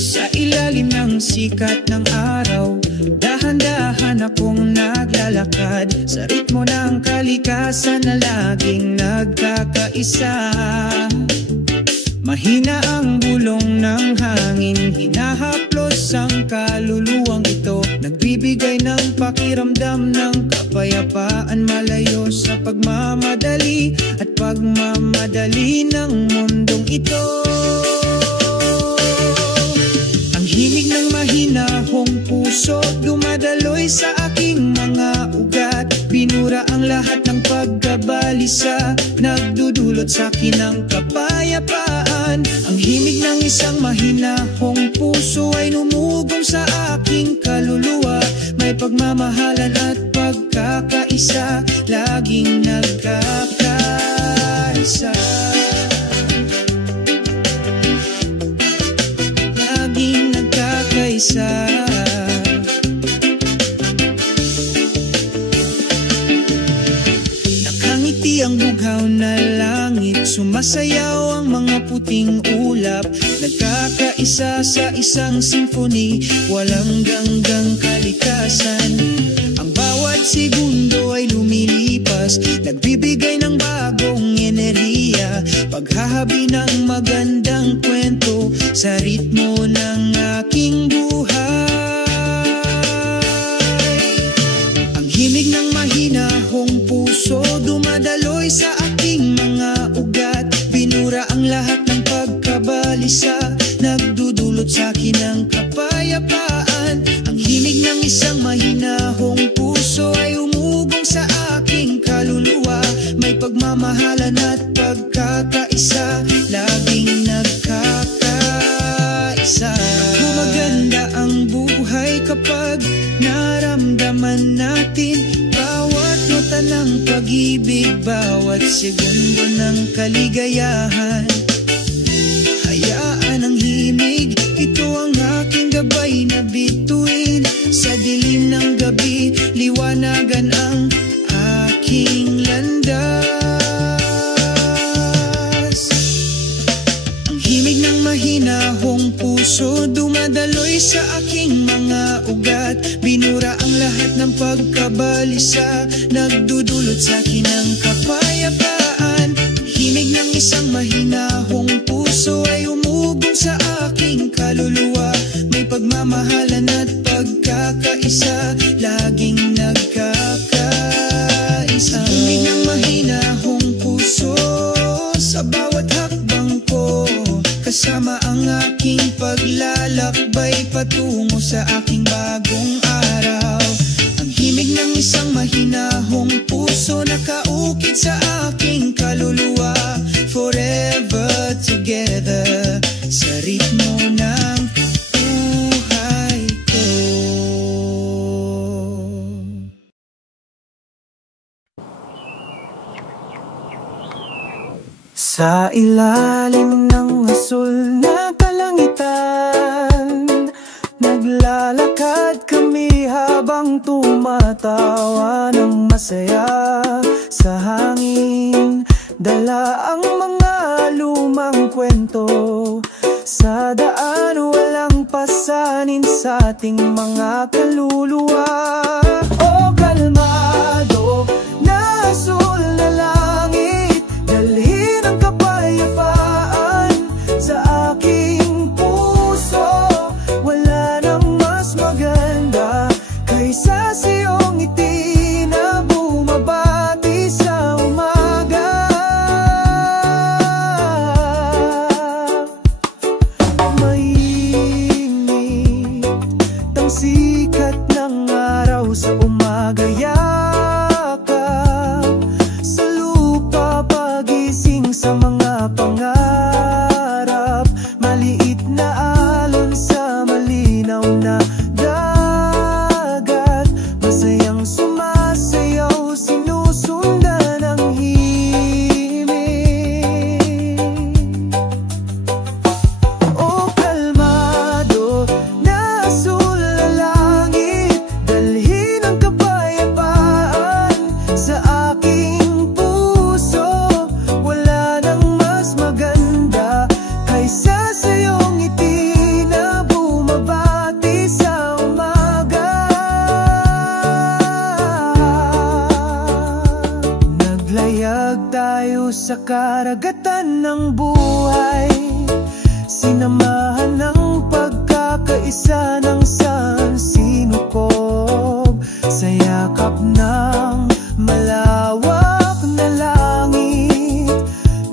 Sa ilalim ng sikat ng araw, dahan-dahan akong naglalakad sa ritmo ng kalikasan na laging nagkakaisa. Mahina ang bulong ng hangin, hinahaplos ang kaluluwang ito. Nagbibigay ng pakiramdam ng kapayapaan, malayo sa pagmamadali at pagmamadali ng mundong ito. Ang himig ng mahinahong puso dumadaloy sa aking mga ugat. Binura ang lahat ng pagkabalisa, nagdudulot sa akin ng kapayapaan. Ang himig ng isang mahinahong puso ay numugong sa aking kaluluwa. May pagmamahalan at pagkakaisa, laging nagkakaisa. Laging nagkakaisa. Ang bughaw na langit, sumasayaw ang mga puting ulap. Nagkakaisa sa isang symphony, walang ganggang kalikasan. Ang bawat segundo ay lumilipas, nagbibigay ng bagong enerhiya. Paghahabi ng magandang kwento sa ritmo ng aking buhay. Ang himig ng mahinahong puso dumadaloy sa aking mga ugat. Binura ang lahat ng pagkabalisa, nagdudulot sa akin ng kapayapaan. Ang himig ng isang mahinahong puso ay umugong sa aking kaluluwa. May pagmamahalan at pagkakaisa, laging nagkakaisa. Gumaganda ang buhay kapag naramdaman natin bawat nota ng pag-ibig, bawat segundo ng kaligayahan. Hayaan ang himig, ito ang aking gabay na bituin. Sa dilim ng gabi, liwanagan ang aking landas. Ang himig ng mahinahong puso dumadaloy sa aking mga ugat. Binura ang lahat ng pagkabalisa, nagdudulot sa akin ng kapayapaan. Himig ng isang mahinahong puso ay umugong sa aking kaluluwa. May pagmamahalan at pagkakaisa, laging nagkakaisa. Himig ng mahinahong puso sa bawat hakbang ko, kasama ang aking paglalakbay patungo sa aking bagong araw. Ang himig ng isang mahinahong puso nakaukit sa aking kaluluwa. Forever together sa ritmo ng buhay ko. Sa ilalim ng asul na kalangitan, naglalakad kami habang tumatawa ng masaya. Sa hangin, dala ang mga lumang kwento. Sa daan, walang pasanin sa ating mga kaluluwa. O kalmado na asul na langit, dalhin ang kapayapaan sa aking puso. Wala nang mas maganda kaysa sa iyong ngiti na bumabati sa umaga. Mainit ang sikat ng araw pagkakaisa ng sansinukob sa yakap ng malawak na langit.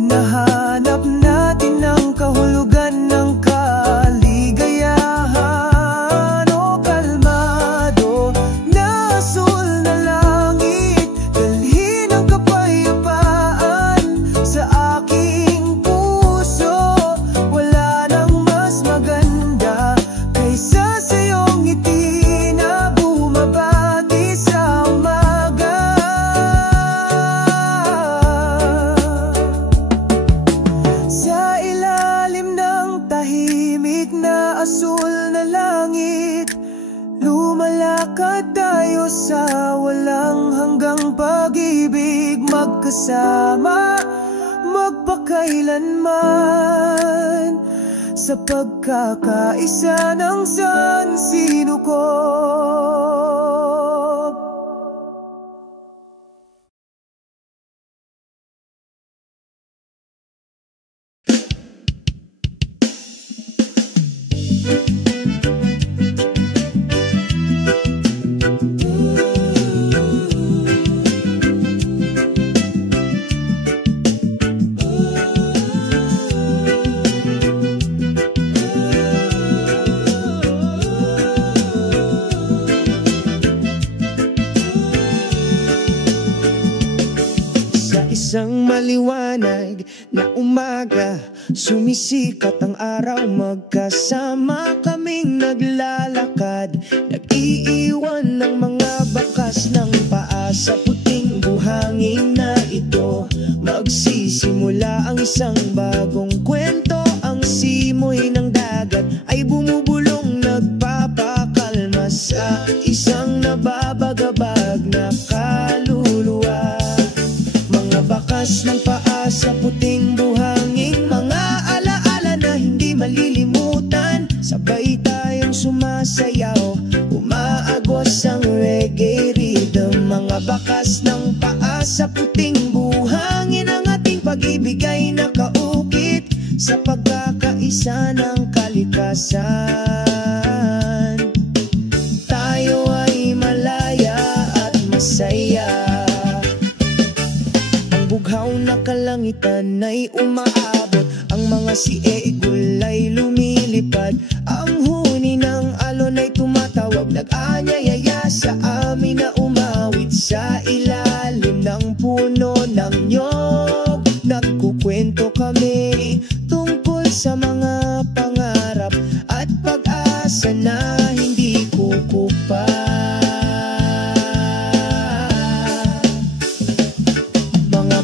Nahanap natin ang kahulugan ng kaligayahan. O kalmado na asul na langit, dalhin ang kapayapaan sa aking puso. Wala nang mas maganda kaysa sa iyong ngiti na bumabati sa umaga. Sa ilalim ng tahimik na asul na langit, lumalakad tayo sa walang hanggang pag-ibig, magkasama magpakailanman sa pagkakaisa ng sansinukob. Isang maliwanag na umaga, sumisikat ang araw, magkasama kaming naglalakad. Nag-iiwan ng mga bakas ng paa sa puting buhangin na ito. Magsisimula ang isang bagong kwento. Ang simoy ng dagat ay bumubulong, nagpapakalma sa isang nababagabag na kaluluwa. Bakas ng paa sa puting buhangin, mga alaala na hindi malilimutan. Sabay tayong sumasayaw, umaagos ang reggae rhythm. Mga bakas ng paa sa puting buhangin, ang ating pag-ibig ay nakaukit sa pagkakaisa ng kalikasan. Tayo ay malaya at masaya. Bughaw na kalangitan ay umaabot, ang mga siegul ay lumilipad. Ang huni ng alon ay tumatawag, nag-anyayaya sa amin na umawit sa ilalim ng puno ng nyog. Nagkukwento kami tungkol sa mga pangarap at pag-asa na hindi kukupa.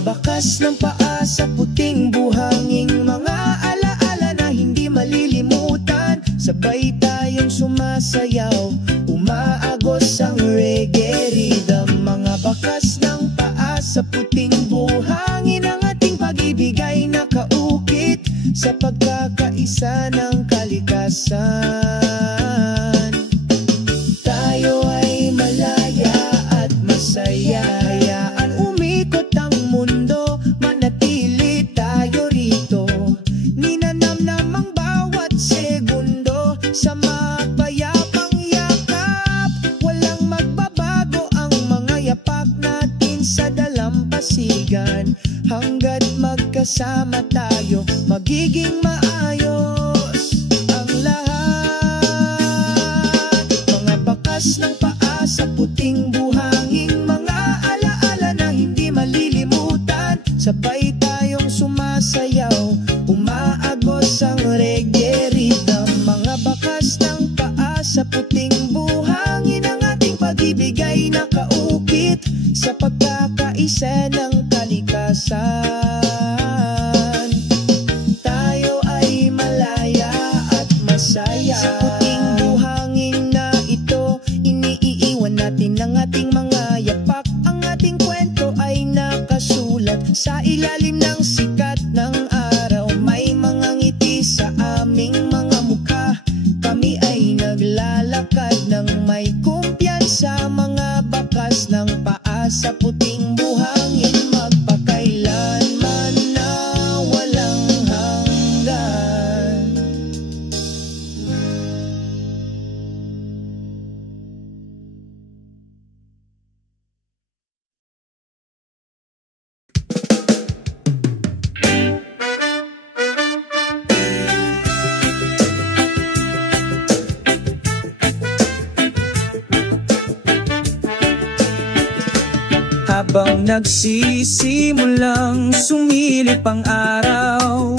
Bakas ng paa sa puting buhangin, mga alaala na hindi malilimutan. Sabay tayong sumasayaw, umaagos ang reggae rhythm. Mga bakas ng paa sa puting buhangin, ang ating pag-ibig ay nakaukit sa pagkakaisa ng kalikasan. Tayo ay malaya at masaya. Hayaan umikot ang mundo, manatili tayo rito. Ninanamnam ang bawat segundo sa mapayapang yakap. Walang magbabago ang mga yapak natin sa dalampasigan. Hanggat magkasama tayo, magiging maayos ang lahat. Mga bakas ng paa sa puting buhangin, mga alaala na hindi malilimutan. Sabay tayong sumasayaw, umaagos ang reggae rhythm. Mga bakas ng paa sa puting buhangin, ang ating pag-ibig ay nakaukit sa pagkakaisa ng kalikasan. Tayo ay malaya at masaya. Sa puting buhangin na ito, iniiwan natin ang ating mga yapak. Ang ating kwento ay nakasulat sa ilalim ng sikat ng araw. May mga ngiti sa aming mga mukha. Kami ay naglalakad ng may kumpiyansa. Mga bakas ng paa sa puting buhangin, magpakailanman na walang hanggan. habang nagsisimulang sumilip ang araw.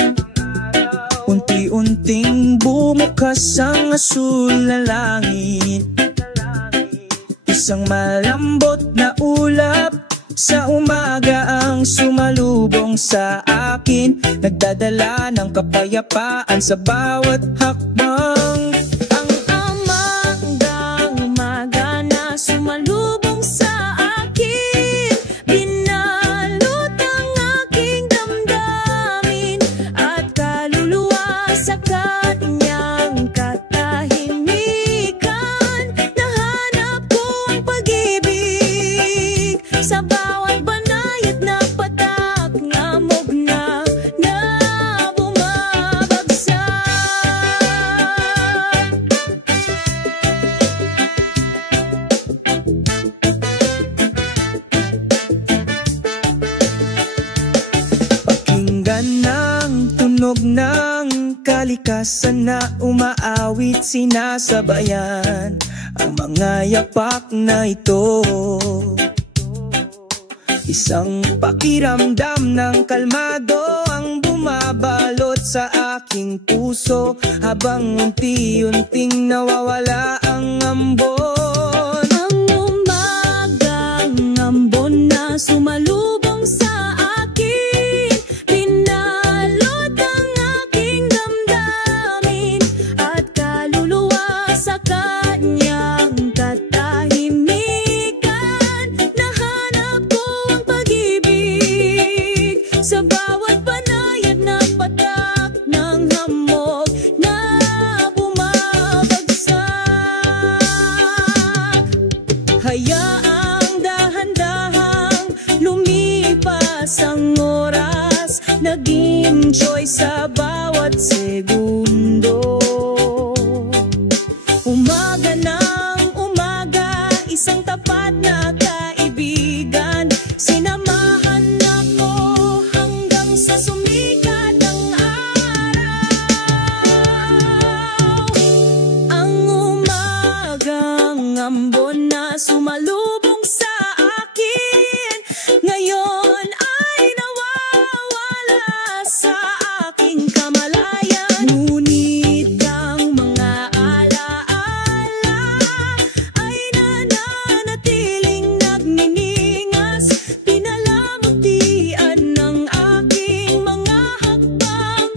Unti-unting bumukas ang asul na langit. Isang malambot na ulap sa umaga ang sumalubong sa akin, nagdadala ng kapayapaan sa bawat hakbang. Ang umagang umaga na sumalubong sa akin, binalot ang aking damdamin at kaluluwa sa kanyang katahimikan. Nahanap ko ang pag-ibig sa bawat banayad na patak, ngamog na bumabagsak. Pakinggan ng tunog ng kalikasan na umaawit, sinasabayan ang mga yapak na ito. Isang pakiramdam ng kalmado ang bumabalot sa aking puso habang unti-unting nawawala ang ambon. Ang umagang ambon na sumalubong sa akin, pinalot ang aking damdamin at kaluluwa sa kanyang katahimikan. Nahanap ko ang pag-ibig sa bawat banayad na patak ng hamog na bumabagsak. Hayaang dahan-dahang lumipas ang oras, naging choice sa bawat segundo. Umaga ng umaga, isang tapat na kaibigan, sinamahan ako hanggang sa sumikat ang araw. Ang umagang ambon na sumalubong sa akin, ngayon ay nawawala sa aking kamalayan. Ngunit ang mga alaala ay nananatiling nagniningas, pinalamutian ng aking mga hakbang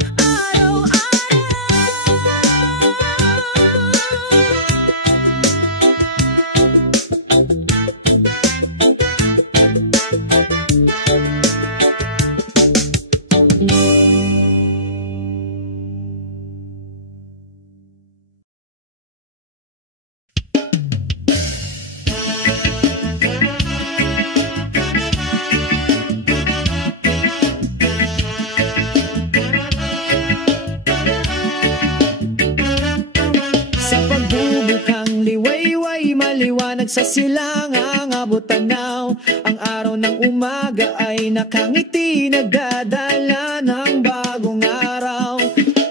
sa pagbubukang liwayway, maliwanag sa silangang abot tanaw. Ang araw ng umaga ay nakangiti, nagdadala ng bagong araw.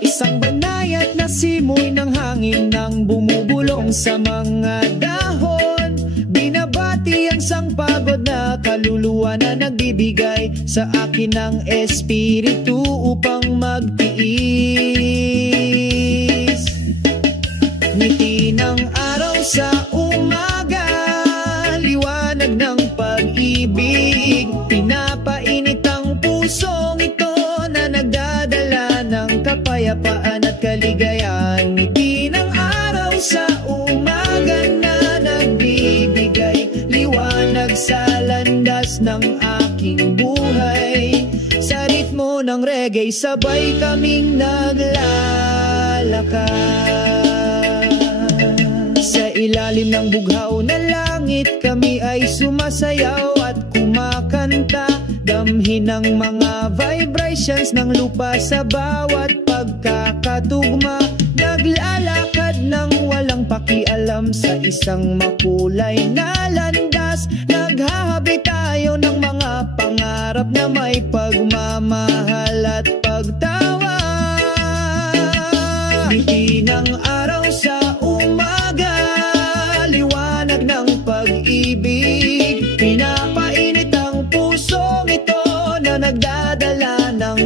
Isang banayad na simoy ng hangin nang bumubulong sa mga dahon. Binabati ang sangpagod na kaluluwa na nagbibigay sa akin ng espiritu upang magtiis. Ngiti ng araw sa umaga, liwanag ng pag-ibig, pinapainit ang pusong ito na nagdadala ng kapayapaan at kaligayahan. Ngiti ng araw sa umaga na nagbibigay liwanag sa landas ng aking buhay. Sa ritmo ng reggae, sabay kaming naglalakad. Sa ilalim ng bughaw na langit, kami ay sumasayaw at kumakanta. Damhin ang mga vibrations ng lupa sa bawat pagkakatugma. Naglalakad ng walang pakialam sa isang makulay na landas. Naghahabi tayo ng mga pangarap na may pagmamahal at pagtawa. Ngiti ng araw sa umaga, liwanag ng pag-ibig, pinapainit ang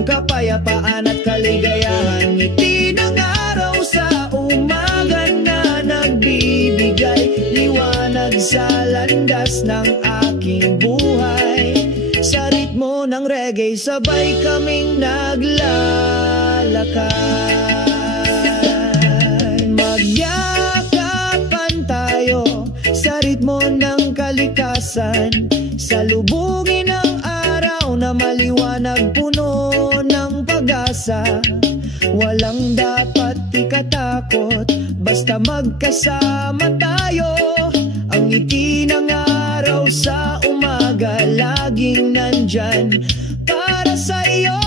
ng kapayapaan at kaligayahan. Ngiti ng araw sa umaga na nagbibigay liwanag sa landas ng aking buhay. Sa ritmo ng reggae sabay kaming naglalakad. Magyakapan tayo sa ritmo ng kalikasan, salubungin ang araw na maliwanag puno ng pag-asa. Walang dapat ikatakot, basta magkasama tayo. Ang ngiti ng araw sa umaga laging nandyan para sa iyo.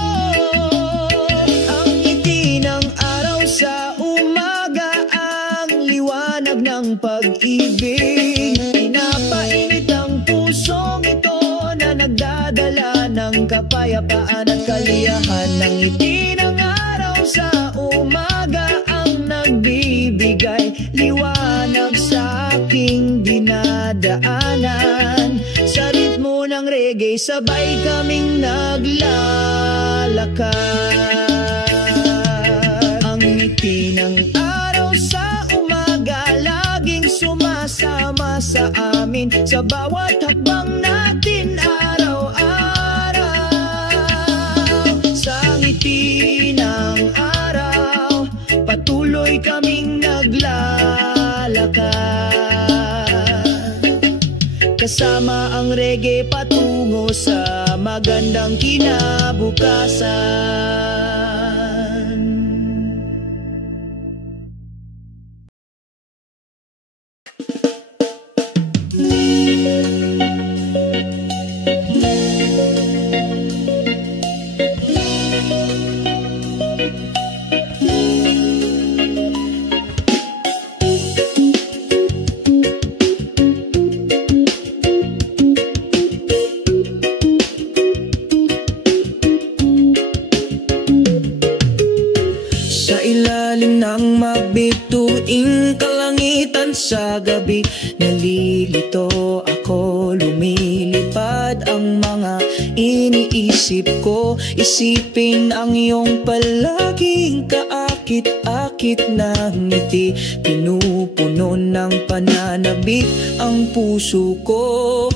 Ang ngiti ng araw sa umaga, ang liwanag ng pag-ibig. Pinapainit ang pusong ito na nagdadala ng kapayapaan at kaliyahan. Ang ngiti ng araw sa umaga ang nagbibigay liwanag sa aking dinadaanan. Sa ritmo ng reggae sabay kaming naglalakad. Ang ngiti ng araw sa umaga laging sumasama sa amin sa bawat hakbang natin araw-araw. Sa ngiti ng araw patuloy kaming naglalakad. Kasama ang reggae patungo sa magandang kinabukasan. Magbituing kalangitan sa gabi, nalilito ako, lumilipad ang mga iniisip ko. Isipin ang iyong palaging kaakit-akit na ngiti, pinupuno ng pananabik ang puso ko.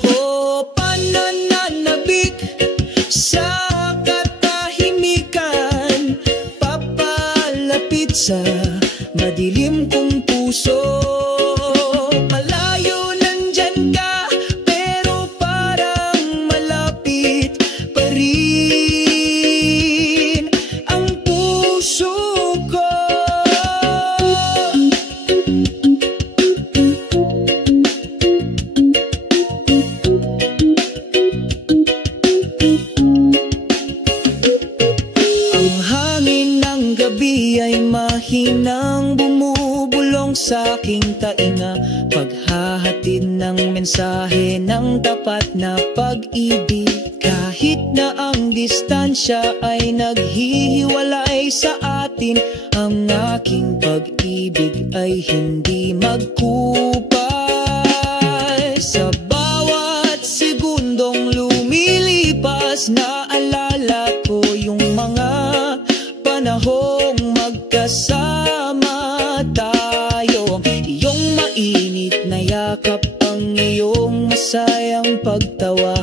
Pananabik sa katahimikan, papalapit sa madilim kong puso. Malayo nandyan ka, pero parang malapit pa rin ang puso ko. Ang hangin ng gabi ay mahinang bumubulong sa aking tainga, paghahatid ng mensahe ng tapat na pag-ibig. Kahit na ang distansya ay naghihiwalay sa atin, ang aking pag-ibig ay hindi magkupay. Sa bawat segundong lumilipas, naalala ko yung mga panahong magkasama tayo. Iyong mainit na yakap, ang iyong masayang pagtawa,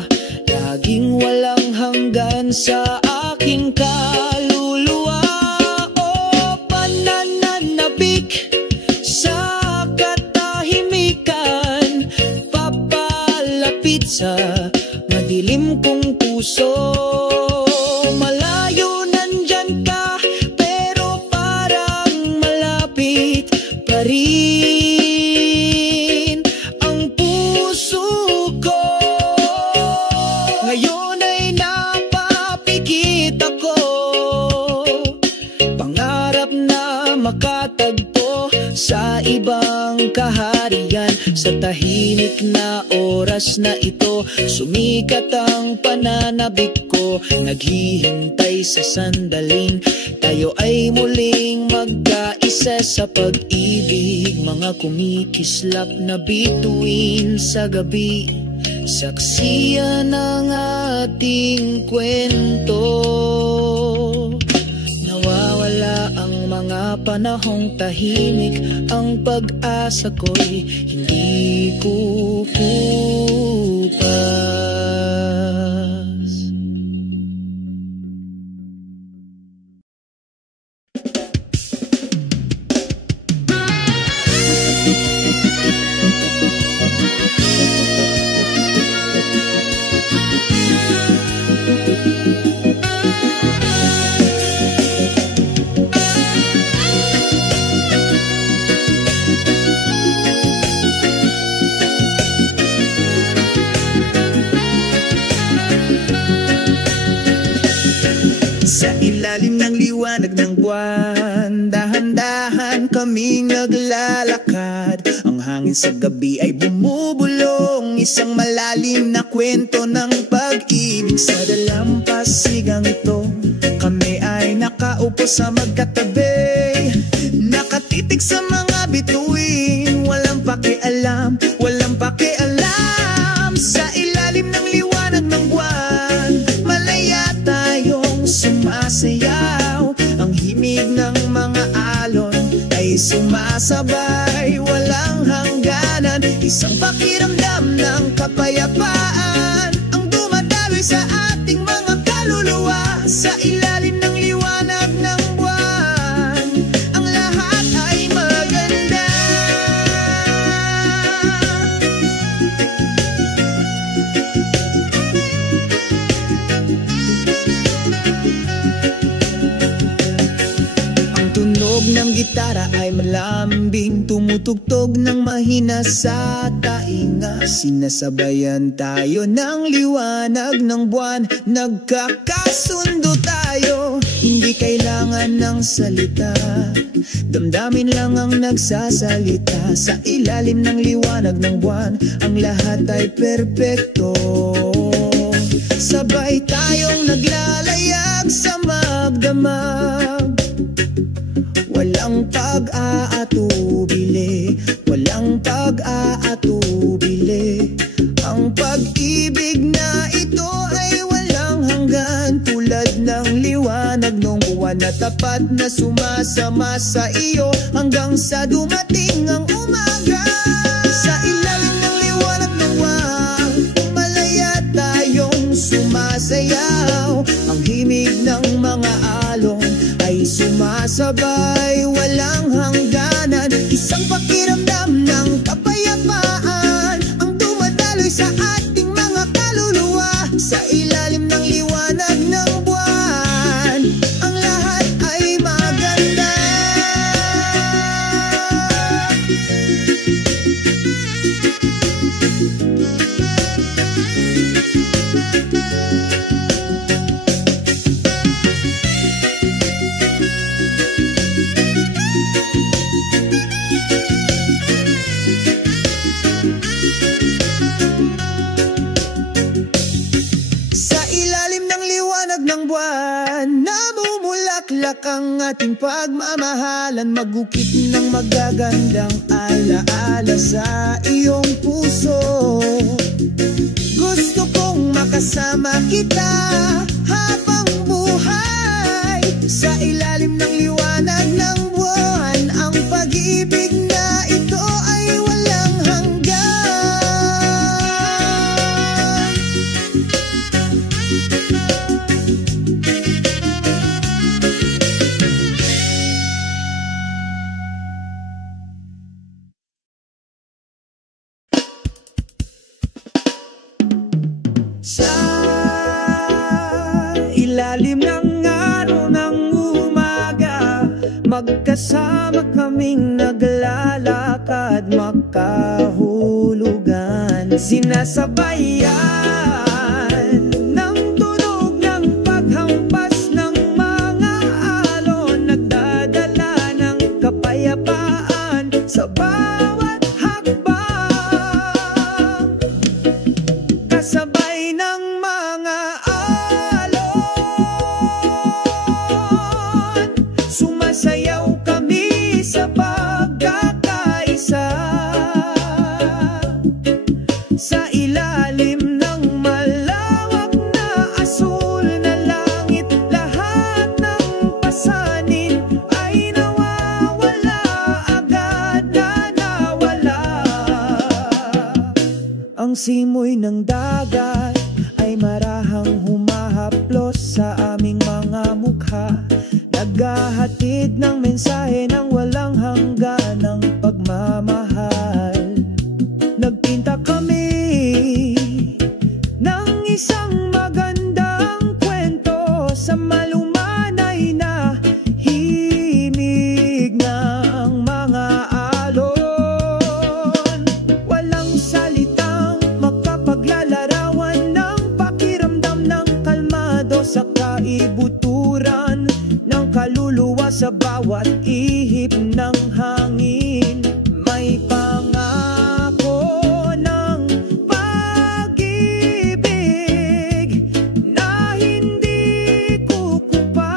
laging walang hanggan sa aking kaluluwa. O pananabik sa katahimikan, papalapit sa madilim kong puso. Malayo nandyan ka, pero parang malapit pa rin ang puso ko. Ngayon ay napapikit ako, pangarap na makatagpo sa ibang kaharian. Sa tahimik na oras na ito, sumikat ang pananabik ko. Naghihintay sa sandaling tayo ay muling magkaisa sa pag-ibig. Mga kumikislap na bituin sa gabi, saksiyan ng ating kwento. panahong tahimik, ang pag-asa ko'y hindi kukupas. Sa ilalim ng liwanag ng buwan, dahan-dahan kaming naglalakad. Ang hangin sa gabi ay bumubulong, isang malalim na kwento ng pag-ibig. Sa dalampasigang ito, kami ay nakaupo sa magkatabi, nakatitig sa mga bituin, walang pakialam, walang pakialam. Sa ilalim ng liwanag ng buwan, malaya tayong sumasayaw. Ang himig ng mga alon ay sumasabay, walang hangganan. Isang pakiramdam ng kapayapaan ang dumadaloy sa ating mga kaluluwa. Sa ilalim ng liwanag ng buwan, ang lahat ay maganda. Ng gitara ay malambing, tumutugtog ng mahina sa tainga. Sinasabayan tayo ng liwanag ng buwan, nagkakasundo tayo, hindi kailangan ng salita, damdamin lang ang nagsasalita. Sa ilalim ng liwanag ng buwan, ang lahat ay perpekto. Sabay tayong naglalayag sa magdamag, walang pag-aatubili, walang pag-aatubili. Ang pag-ibig na ito ay walang hanggan, tulad ng liwanag ng buwan na tapat na sumasama sa iyo hanggang sa dumating ang umaga. Sa ilalim ng liwanag ng buwan, malaya tayong sumasayaw. Ang himig ng mga alon ay sumasabay, walang hangganan. Isang pakiramdam ng kapayapaan ang dumadaloy sa ating mga kaluluwa. Sa ilalim ng liwanag ng buwan, ang lahat ay maganda. Ng buwan, namumulaklak ang ating pagmamahalan, magukit ng magagandang alaala sa iyong puso. Gusto kong makasama kita habang buhay. Sa ilalim ng liwanag ng buwan, ang pag-ibig na ito ay walang hanggan. Sa ilalim ng araw ng umaga, magkasama kaming naglalakad, makahulugan, sinasabayan ng tunog ng paghampas ng mga alon, nagdadala ng kapayapaan sa bawat hakbang. Kasabay ng mga alon, sumasayaw kami sa pagkakaisa. Sa ilalim ng malawak na asul na langit, lahat ng pasanin ay nawa Ang simoy ng dagat ay marahang humahaplos sa aming mga mukha, naghahatid ng mensahe ng walang hanggan ng pagmamahal. Nagpinta kami ng isang magandang kwento sa malumanay na himig ng mga alon. Walang salitang makapaglalarawan ng pakiramdam ng kalmado sa kaibuturan ng kaluluwa sa bawat ihip ng hangin. May pangako ng pag-ibig na hindi kukupas,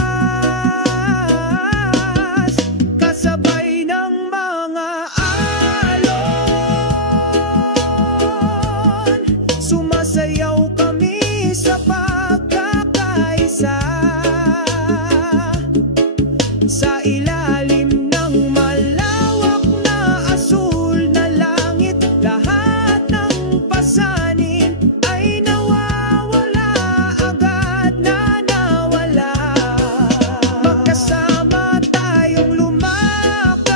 kasabay ng mga alon. Sumasayaw kami sa pagkakaisa sa ilalim ng malawak na asul na langit. Lahat ng pasanin ay nawawala, agad na nawala. Magkasama tayong lumakad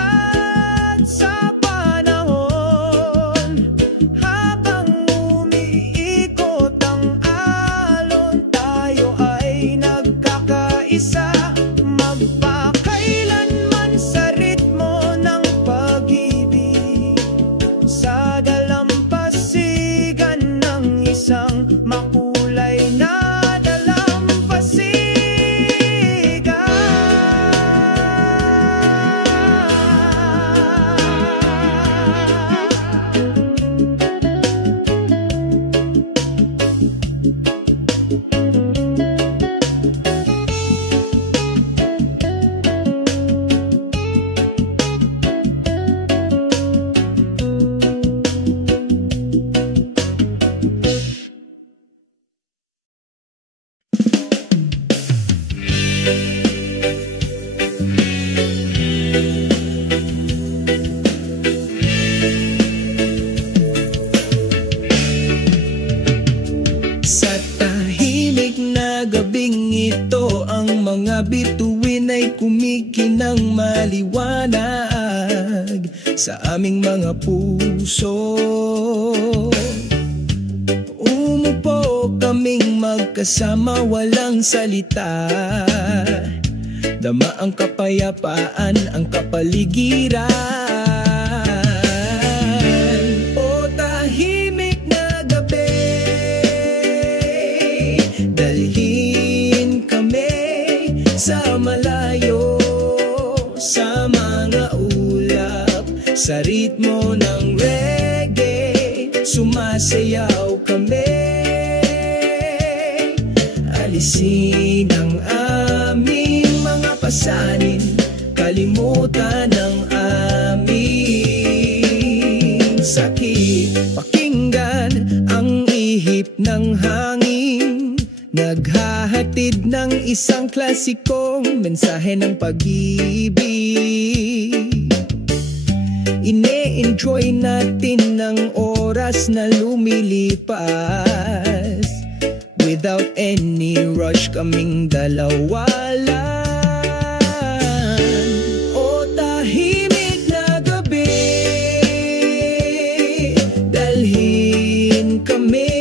sa panahon, habang umiikot ang alon, tayo ay nagkakaisa. Magpakailanman sa ritmo ng pag-ibig, sa dalampasigan ng isang makulay na dalampasigan. Sa tahimik na gabing ito, ang mga bituin ay kumikinang maliwanag sa aming mga puso. Umupo kaming magkasama, walang salita. Dama ang kapayapaan, ang kapaligiran. O tahimik na gabi, dalhin kami sa malayo, sa mga ulap, sa ritmo ng reggae. Sumasayaw kami, alisin ang aming mga pasanin, kalimutan ang aming sakit. Pakinggan ang ihip ng hangin, naghahatid ng isang klasikong mensahe ng pag-ibig. Ine-enjoy natin ang oras na lumilipas, without any rush kaming dalawa lang. O tahimik na gabi, dalhin kami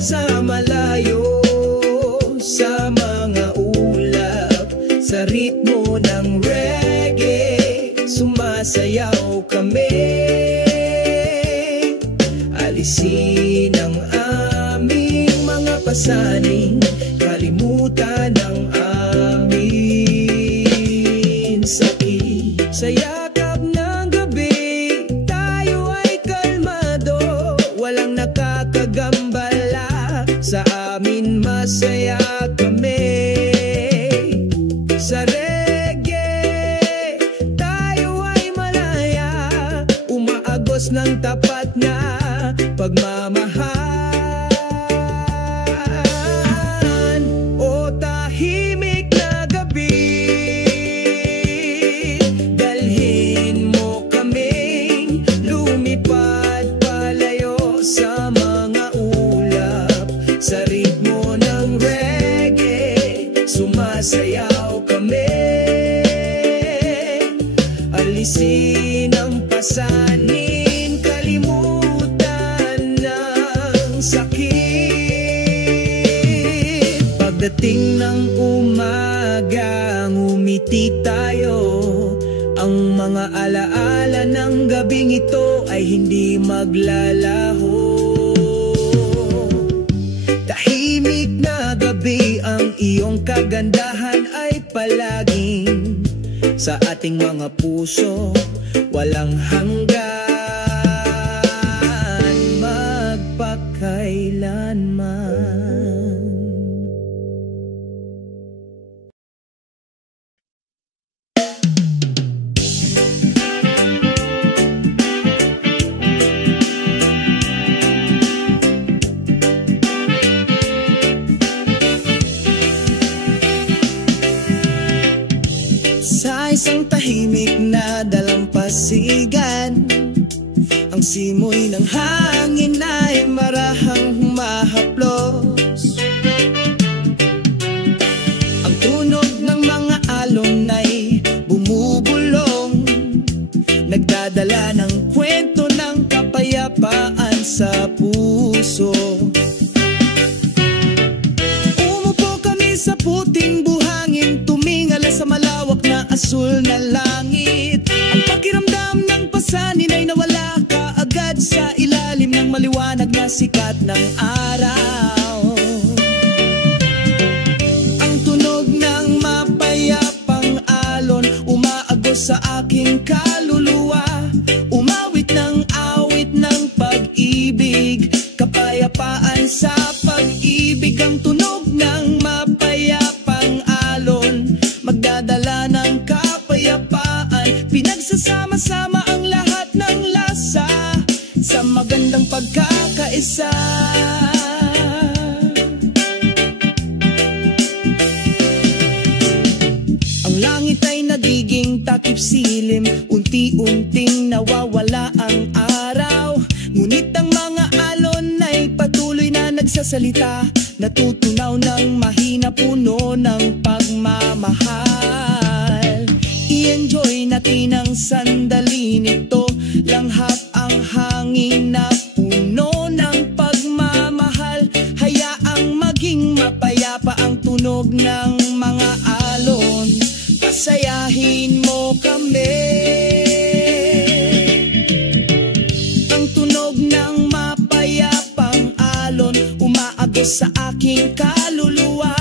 sa malayo, sa mga ulap, sa ritmo ng reggae. Sumasayaw kami, alisin ang aming mga pasanin, kalimutan ang aming sakit. Sa yakap ng gabi, tayo ay kalmado, walang nakakagambala. Sa amin masaya kami. Sa reggae, tayo ay malaya, umaagos ng tapat na pagmamahal. O tahimik na gabi, dalhin mo kaming lumipad palayo sa mga Pagdating ng umaga, ngumiti tayo. Ang mga alaala ng gabing ito ay hindi maglalaho. Tahimik na gabi, ang iyong kagandahan ay palaging sa ating mga puso, walang hanggan, magpakailanman. Sa isang tahimik na dalampasigan, ang simoy ng hangin ay marahang humahaplos. Ang tunog ng mga alon ay bumubulong, nagdadala ng kwento ng kapayapaan sa puso. Umupo kami sa puting buhangin, tumingala sa malawak na asul na langit. Ang pakiramdam ng pasanin ay nawala kaagad sa ilalim ng maliwanag na sikat ng araw. Ang tunog ng mapayapang alon umaagos sa aking kaluluwa, umawit ng awit ng pag-ibig, kapayapaan sa pag-ibig. Ang tunog ng mapayapang alon magdadala ng kapayapaan, pinagsasama-sama ang lahat ng lasa sa magandang pagkakaisa. Ang langit ay nagiging takip silim, unti-unting nawawala ang araw. Ngunit ang mga alon ay patuloy na nagsasalita, natutunaw ng mahina, puno ng pagmamahal. I-enjoy natin ang sandali nito, langhap ang hangin na puno ng pagmamahal. Hayaang maging mapayapa ang tunog ng mga alon, pasayahin mo kami. Ang tunog ng mapayapang alon umaagos sa aking kaluluwa,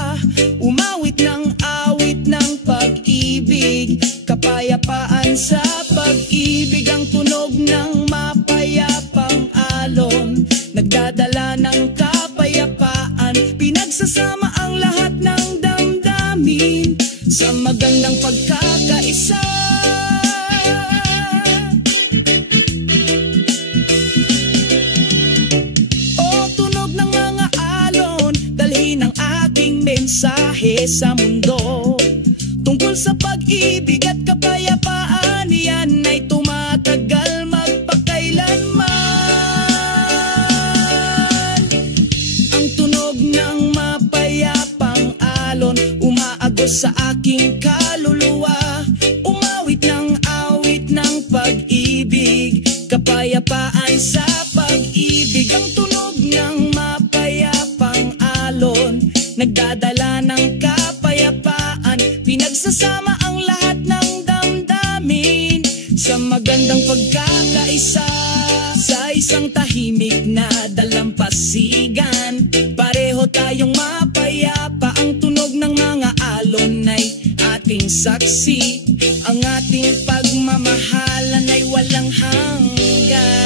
umawit ng awit ng pag-ibig, kapayapaan sa pag-ibig. Ang tunog ng mapayapang alon nagdadala ng kapayapaan, pinagsasama ang lahat ng damdamin sa magandang pagkakaisa. O tunog ng mga alon, dalhin ang aking mensahe sa mundo tungkol sa pag-ibig at kapayapaan. Yan ay tumatagal magpakailanman. Ang tunog ng mapayapang alon umaagos sa aking kaluluwa, umawit ng awit ng pag-ibig, kapayapaan sa pag-ibig. Ang tunog ng mapayapang alon nagdadala ng kapayapaan, pinagsasama ang lahat ng damdamin sa magandang pagkakaisa. Sa isang tahimik na dalampasigan, pareho tayong mapayapa. Ang tunog ng mga alon ay ating saksi, ang ating pagmamahalan ay walang hanggan.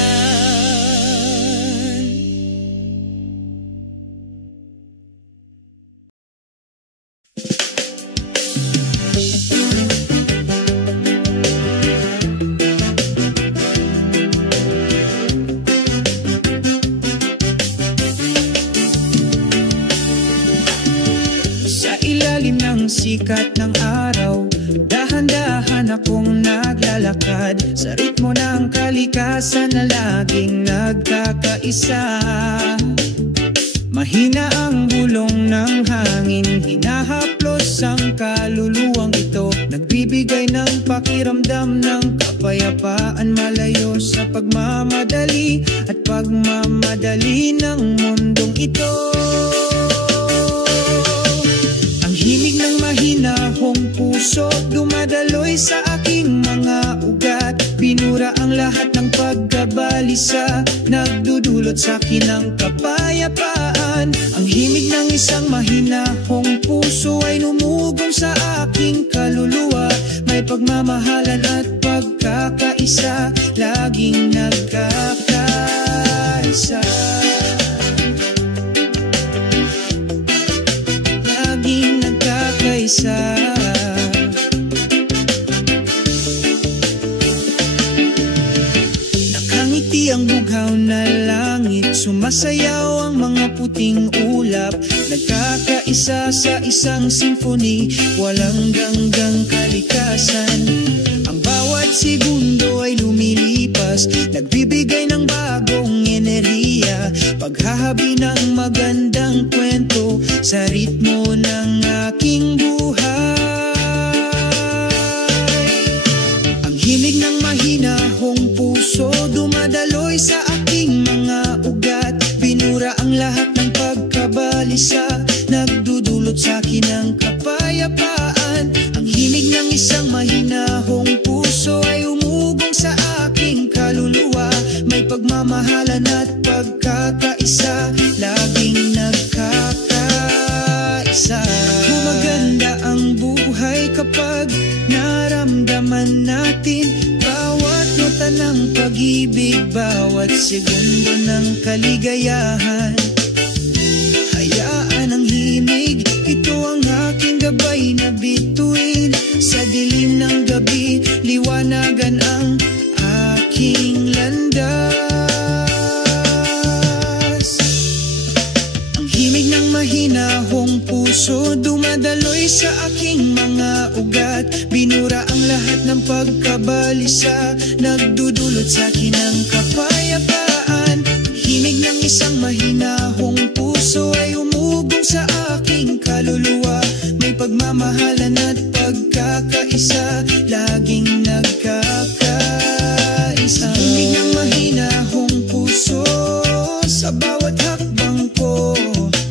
Sikat ng araw, dahan-dahan akong naglalakad sa ritmo ng kalikasan na laging nagkakaisa. Mahina ang bulong ng hangin, hinahaplos ang kaluluwang ito, nagbibigay ng pakiramdam ng kapayapaan, malayo sa pagmamadali at pagmamadali ng mundong ito. mahinahong puso, dumadaloy sa aking mga ugat. Binura ang lahat ng pagkabalisa, nagdudulot sa akin ng kapayapaan. Ang himig ng isang mahinahong puso ay numugong sa aking kaluluwa. May pagmamahalan at pagkakaisa, laging nagkakaisa. Laging nagkakaisa. Nakangiti ang bughaw na langit, sumasayaw ang mga puting ulap. Nagkakaisa sa isang symphony, walang ganggang kalikasan. Ang bawat segundo ay lumilipas, nagbibigay ng bagong enerhiya. Paghahabi ng magandang kwento sa ritmo ng aking buhay. Ang himig ng mahinahong puso, dumadaloy sa aking mga ugat. Binura ang lahat ng pagkabalisa, nagdudulot sa akin ng kapayapaan. Ang himig ng isang mahinahong puso ay umugong sa aking kaluluwa. May pagmamahalan at pagkakaisa, laging nagkakaisa. Gumaganda ang buhay kapag naramdaman natin bawat nota ng pag-ibig, bawat segundo ng kaligayahan. Hayaan ang himig, ito ang aking gabay na bituin. Sa dilim ng gabi, liwanagan ang aking landas. Ang himig ng mahinahong puso, dumadaloy sa aking mga ugat. Binura ang lahat ng pagkabalisa, nagdudulot sa akin ng kapayapaan. Himig ng isang mahinahong puso ay umugong sa aking kaluluwa. May pagmamahalan at pagkakaisa, laging nagkakaisa. Himig ng mahinahong puso sa bawat hakbang ko,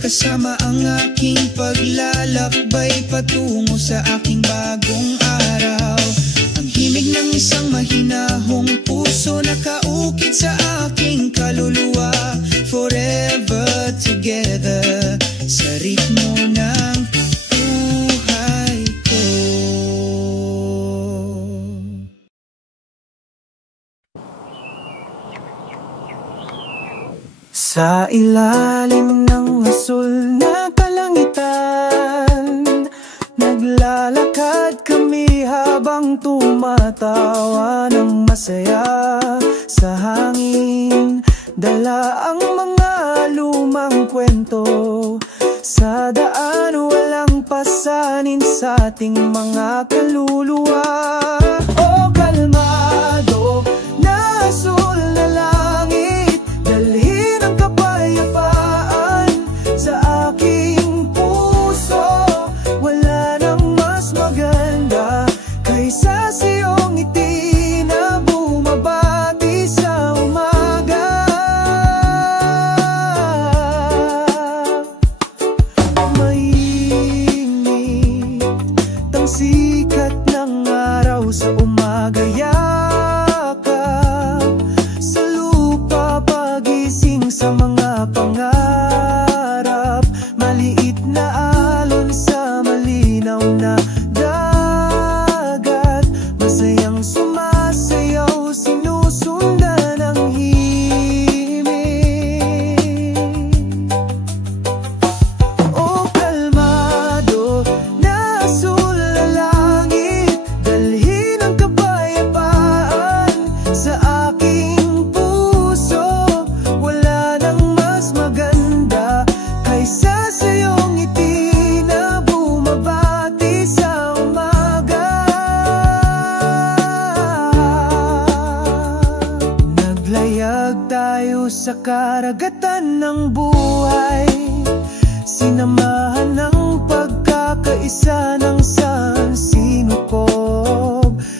kasama ang aking paglalakbay patungo sa aking bagong araw. Ang himig ng isang mahinahong puso, nakaukit sa aking kaluluwa. Forever together, sa ritmo ng buhay ko. Sa ilalim ng asul na kalangitan, naglalakad kami habang tumatawa ng masaya. Sa hangin, dala ang mga lumang kwento. Sa daan, walang pasanin sa ating mga kaluluwa. O kalmado na asul na langit, dalhin ang kapayapaan sa aking puso. Wala nang mas maganda kaysa sa iyong ngiti na bumabati sa umaga. Mainit ang sikat ng araw sa umaga, yakap sa lupa, pagising sa mga pangarap. Maliit na alon sa malinaw na dagat, masayang sumasayaw, sinusundan ang himig. O kalmado na asul na langit, dalhin ang kapayapaan sa aking puso. Wala nang mas maganda kaysa sa iyong ngiti na bumabati sa umaga. Naglayag tayo sa karagatan ng buhay, sinamahan ng pagkakaisa ng sansinukob.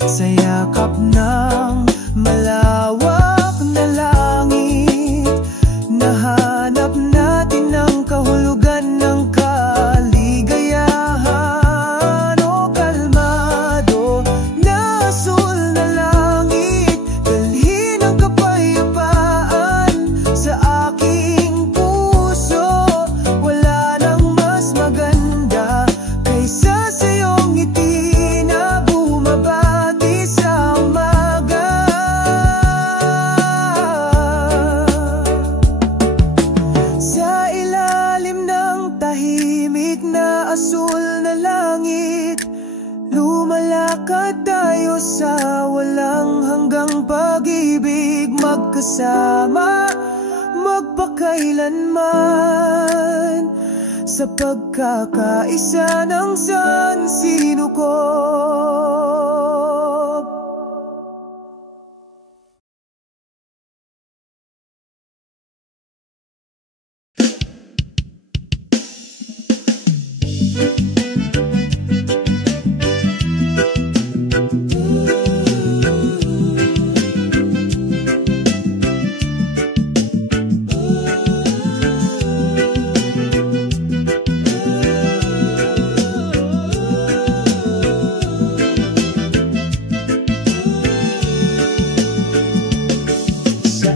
Sa yakap ng malawak na langit, nahanap natin ang kahulugan ng kaligayahan. magkasama magpakailanman sa pagkakaisa ng sansinukob.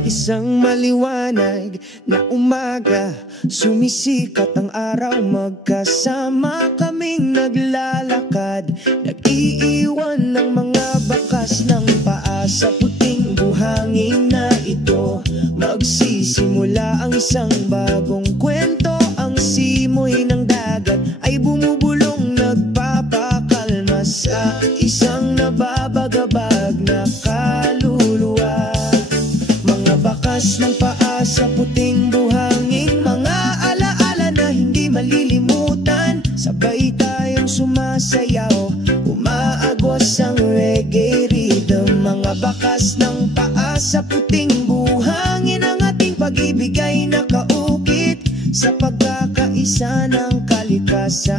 Isang maliwanag na umaga, sumisikat ang araw, magkasama kaming naglalakad. Nag-iiwan ng mga bakas ng paa sa puting buhangin na ito. Magsisimula ang isang bagong kwento. Ang simoy ng dagat ay bumubulong, nagpapakalma sa isang nababagabag na kaluluwa. Bakas ng paa sa puting buhangin, mga alaala na hindi malilimutan. Sabay tayong sumasayaw, umaagos ang reggae rhythm. Mga bakas ng paa sa puting buhangin, ang ating pag-ibig ay nakaukit sa pagkakaisa ng kalikasan.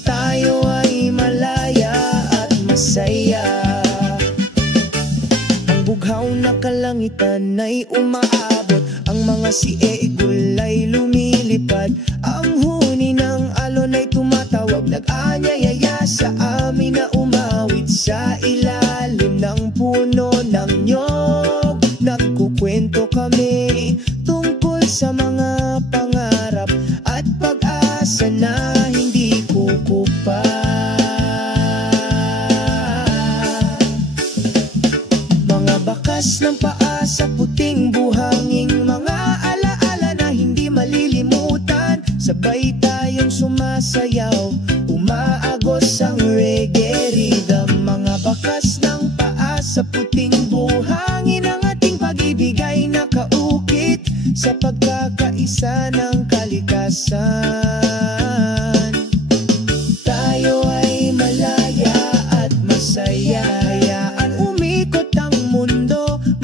Tayo ay malaya at masaya. Bughaw na kalangitan ay umaabot, ang mga siegul ay lumilipad. Ang huni ng alon ay tumatawag, nag-anyayaya sa amin na umawit sa ilalim ng puno ng nyog. Nagkukwento kami tungkol sa mga pangarap at pag-asa na hindi kukupa. Bakas ng paa sa puting buhangin, mga alaala na hindi malilimutan. Sabay tayong sumasayaw, umaagos ang reggae rhythm. Mga bakas ng paa sa puting buhangin, ang ating pag-ibig ay nakaukit sa pagkakaisa ng kalikasan. Tayo ay malaya at masaya.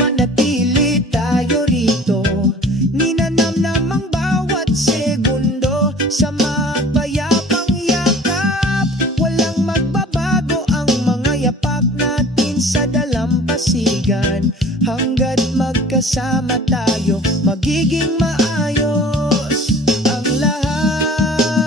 Manatili tayo rito, ninanamnam ang bawat segundo sa mapayapang yakap. Walang magbabago ang mga yapak natin sa dalampasigan. Hanggat magkasama tayo, magiging maayos ang lahat.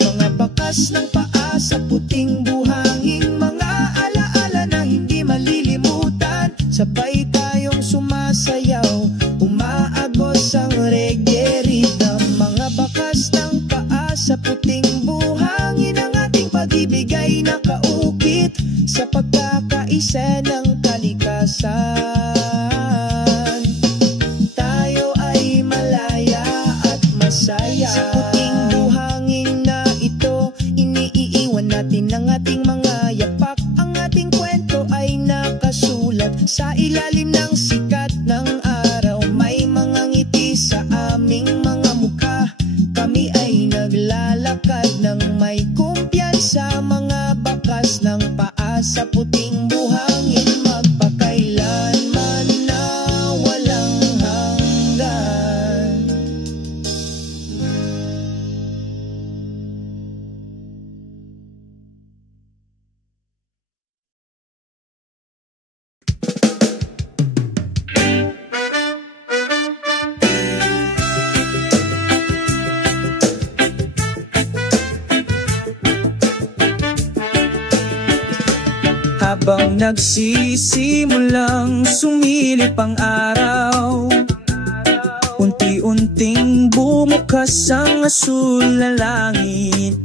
Mga bakas ng paa sa puting buhangin, mga alaala na hindi malilimutan. Sabay tayong sumasayaw, umaagos ang reggae rhythm. Mga bakas ng paa sa puting buhangin, ang ating pag-ibig ay nakaukit sa pagkakaisa ng kalikasan. Tayo ay malaya at masaya. Sa puting buhangin na ito, iniiwan natin ang ating mga yapak. Ang ating kwento ay nakasulat sa ilalim ng sikat ng araw. May mga ngiti sa aming mga mukha. Kami ay naglalakad ng may kumpiyansa. Mga bakas ng paa sa puting buhangin, magpakailanman na walang hanggan. Habang nagsisimulang sumilip ang araw, unti-unting bumukas ang asul na langit.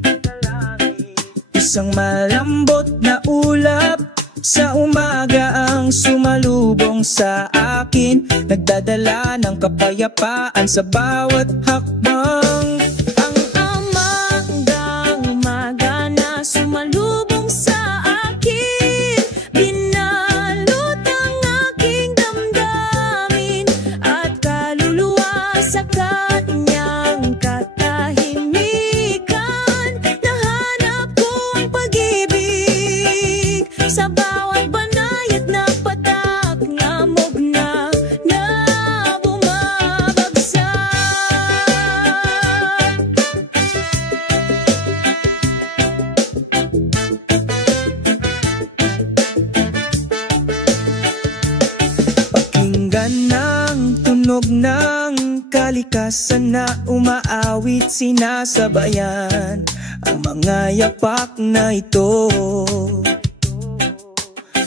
Isang malambot na ulap sa umaga ang sumalubong sa akin, nagdadala ng kapayapaan sa bawat hakbang. Ang amang umaga na sumalubong sa akin, binalot Tunog ng kalikasan na umaawit, sinasabayan ang mga yapak na ito.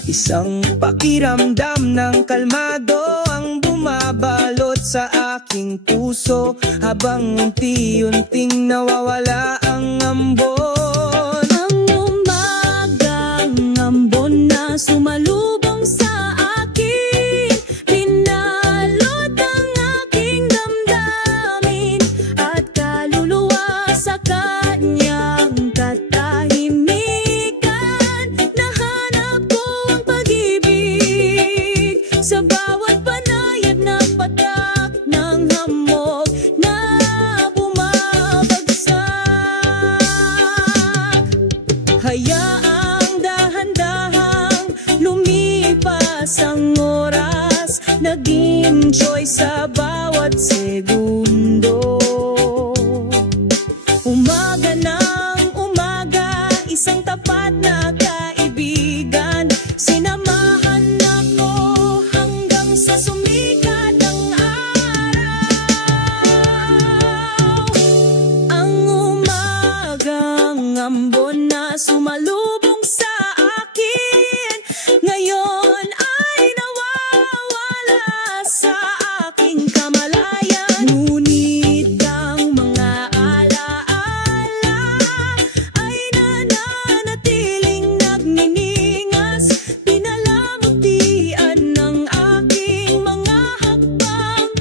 Isang pakiramdam ng kalmado ang bumabalot sa aking puso, habang unti-unting nawawala ang ambon. Ang umagang ambon na sumalubong sa akin, pinalot ang aking damdamin at kaluluwa sa kanyang katahimikan. Nahanap ko ang pag-ibig sa bawat panayad na patak ng hamog na bumabagsak. Hayaang dahan-dahang lumipas ang oras, naging choice sa bawat segundo. Umaga ng umaga, isang tapat na kaibigan, sinamahan ako hanggang sa sumikat ang araw. Ang umagang ambon na sumalubong sa akin, ngayon ay nawawala sa aking kamalayan. Ngunit ang mga alaala ay nananatiling nagniningas, pinalamutian ng aking mga hakbang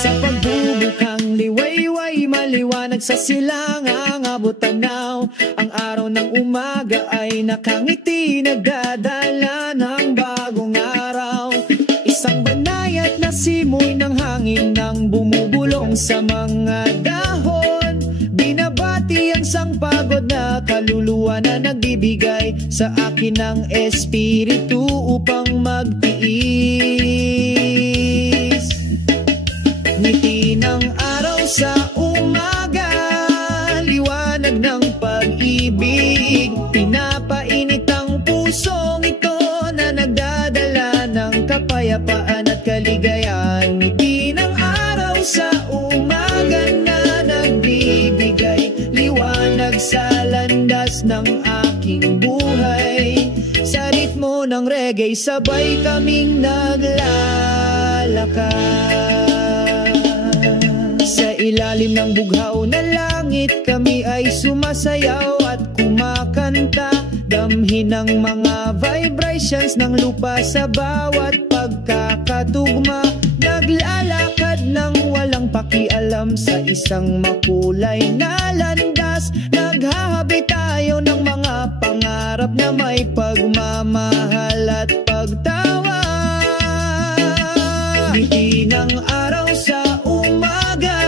Sa pagbubukang liwayway, maliwanag sa silangang abot tanaw. Ang araw ng umaga ay nakangiti, nagdadala ng bagong araw. Isang banayad na simoy ng hangin nang bumubulong sa mga dahon. Binabati ang sangpagod na kaluluwa na nagbibigay sa akin ng espiritu upang magtiis. Ngiti ng araw sa umaga, liwanag ng pag-ibig, pinapainit ang pusong ito na nagdadala ng kapayapaan at kaligayahan. Ngiti ng araw sa umaga na nagbibigay liwanag sa landas ng aking buhay. Sa ritmo ng reggae, sabay kaming naglalakad. Sa ilalim ng bughaw na langit, kami ay sumasayaw at kumakanta. Damhin ang mga vibrations ng lupa sa bawat pagkakatugma. Naglalakad ng walang pakialam sa isang makulay na landas. Naghahabi tayo ng mga pangarap na may pagmamahal at pagtawa. Ngiti ng araw sa umaga,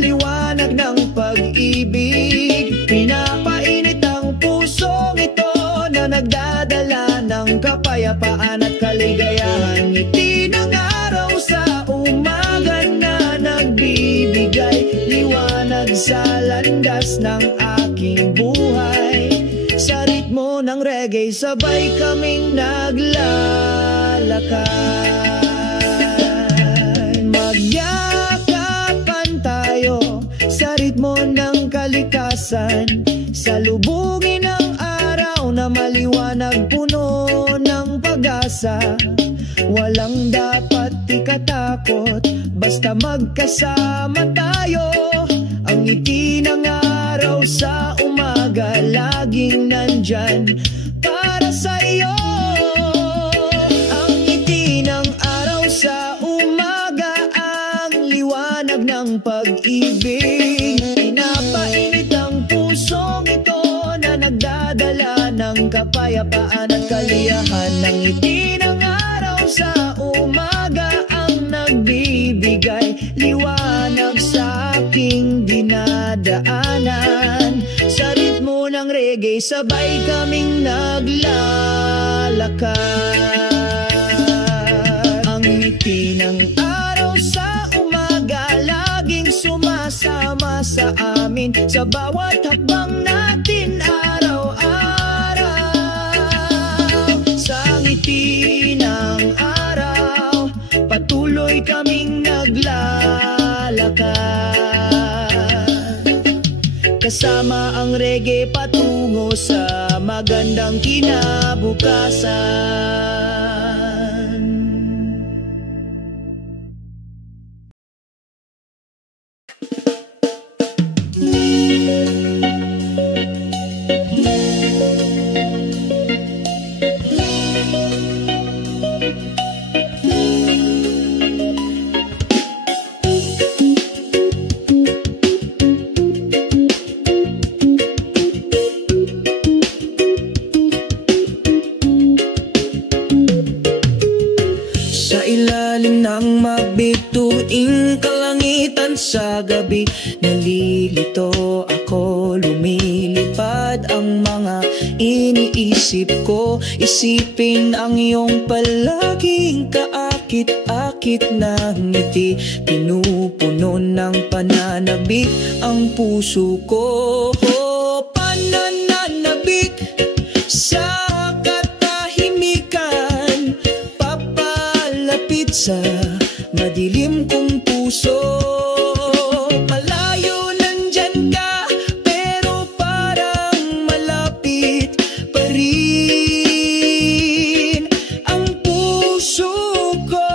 liwanag ng pag-ibig, pinapainit ang pusong ito na nagdadala ng kapayapaan at kaligayahan. Ngiti ng araw sa umaga na nagbibigay liwanag sa landas ng aking buhay. Sa ritmo ng reggae, sabay kaming naglalakad. Magyakapan tayo sa ritmo ng kalikasan, salubungin ang araw na maliwanag, puno ng pag-asa. Walang dapat ikatakot, basta magkasama tayo. Ang ngiti ng araw sa umaga, laging nandyan para sa iyo. Ang ngiti ng araw sa umaga, ang liwanag ng pag-ibig, pinapainit ang pusong ito na nagdadala ng kapayapaan at kaliyahan. Ang ngiti ng araw umaga ang nagbibigay liwanag sa aking dinadaanan. Sa ritmo ng reggae sabay kaming naglalakad. Ang ngiti ng araw sa umaga laging sumasama sa amin sa bawat hakbang natin araw-araw. Sa ngiti ng araw patuloy kaming naglalakad. Kasama ang reggae patungo sa magandang kinabukasan. Magbituing kalangitan sa gabi, nalilito ako, lumilipad ang mga iniisip ko. Isipin ang iyong palaging kaakit-akit na ngiti, pinupuno ng pananabik ang puso ko. Pananabik sa katahimikan, papalapit sa madilim kong puso. Malayo nandyan ka, pero parang malapit pa rin ang puso ko.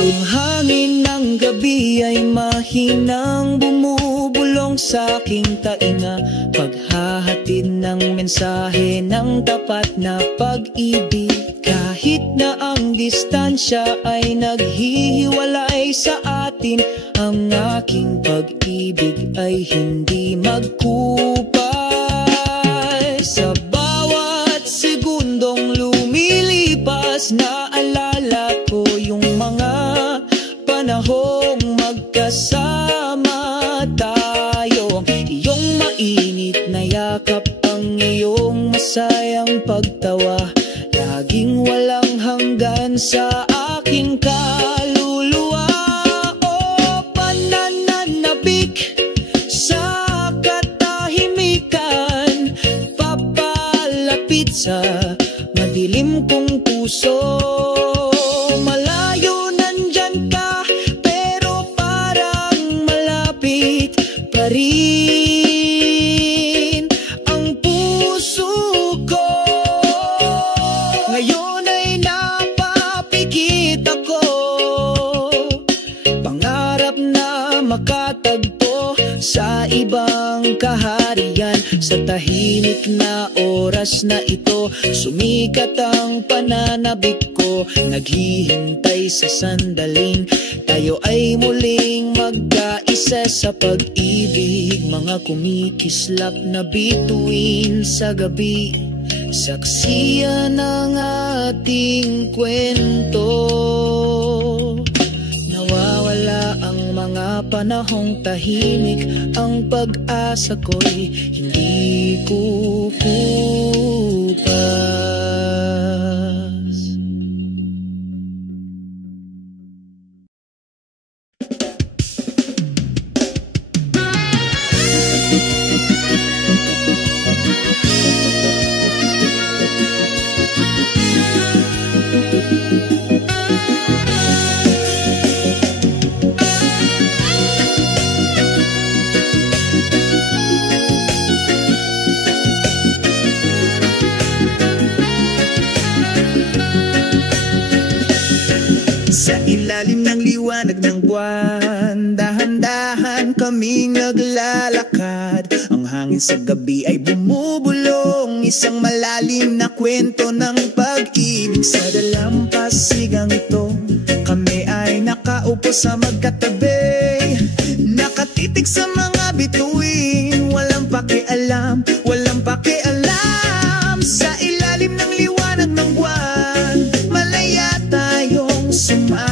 Ang hangin ng gabi ay mahinang bumubulong sa aking tainga, paghahatid ng mensahe ng tapat na pag-ibig. Kahit na ang distansya ay naghihiwalay sa atin, ang aking pag-ibig ay hindi magkupay. Sa bawat segundong lumilipas, naalala ko yung mga panahong magkasama tayo. Iyong mainit na yakap, ang iyong masayang pagtawa, laging walang hanggan sa aking kaluluwa. O pananabik sa katahimikan, papalapit sa madilim kong puso. Malayo nandyan ka, pero parang malapit pa rin ang puso ko. Ngayon ay napapikit ako, pangarap na makatagpo sa ibang kaharian. Sa tahimik na oras na ito, sumikat ang pananabik ko, naghihintay sa sandaling tayo ay muling magkaisa sa pag-ibig. Mga kumikislap na bituin sa gabi, saksiyan ng ating kwento. Nawawala ang mga panahong tahimik, ang pag-asa ko'y hindi kukupas. Sa ilalim ng liwanag ng buwan, dahan-dahan kaming naglalakad. Ang hangin sa gabi ay bumubulong, isang malalim na kwento ng pag-ibig. Sa dalampasigang ito, kami ay nakaupo sa magkatabi,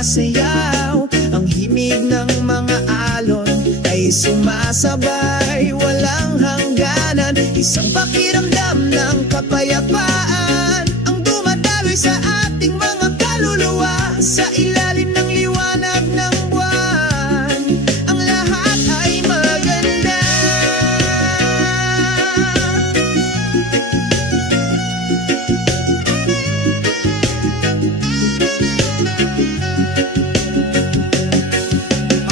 sumasayaw. Ang himig ng mga alon ay sumasabay, walang hangganan. Isang pakiramdam ng kapayapaan ang dumadaloy sa ating mga kaluluwa. Sa ilalim ng liwanag ng buwan, ang lahat ay maganda.